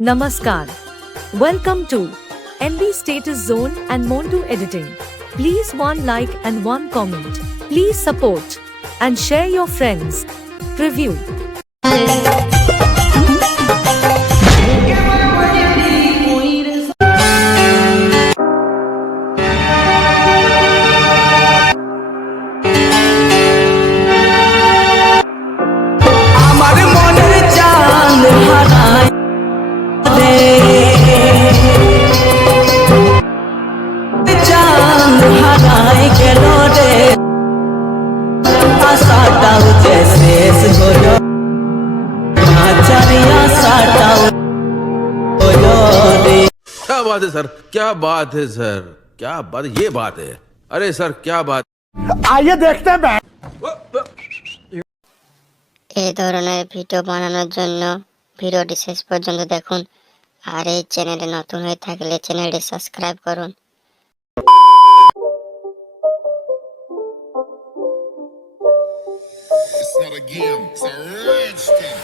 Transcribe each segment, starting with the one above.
Namaskar. Welcome to MB Status Zone and Montu Editing. Please one like and one comment. Please support and share your friends. Preview. Amar Moner चांद हराए चांद हराए गेलो रे आसाटाओ जैसे होयो आचार्या साटाओ होयो रे। क्या बात है सर, क्या बात है सर, क्या बात, ये बात है। अरे सर क्या बात। आइए देखते हैं। এই ধরনের ভিডিও বানানোর জন্য ভিডিওটি শেষ পর্যন্ত দেখুন আর এই চ্যানেলে নতুন হয়ে থাকলে চ্যানেলটি সাবস্ক্রাইব করুন। It's not a game, it's a rich thing.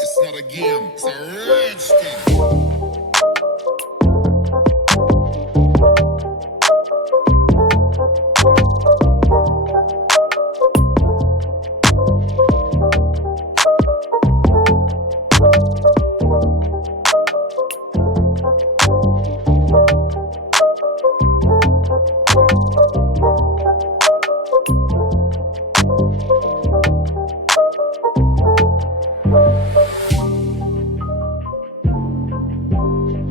It's not a game, it's a rich thing.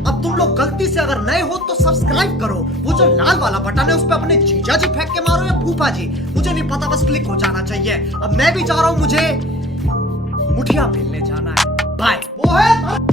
अब तुम लोग गलती से अगर नए हो तो सब्सक्राइब करो। वो जो लाल वाला बटन है उस पे अपने जीजा जी फेंक के मारो या फूफा जी, मुझे नहीं पता, बस क्लिक हो जाना चाहिए। अब मैं भी जा रहा हूँ, मुझे मुठिया बेलने जाना है। बाय। वो है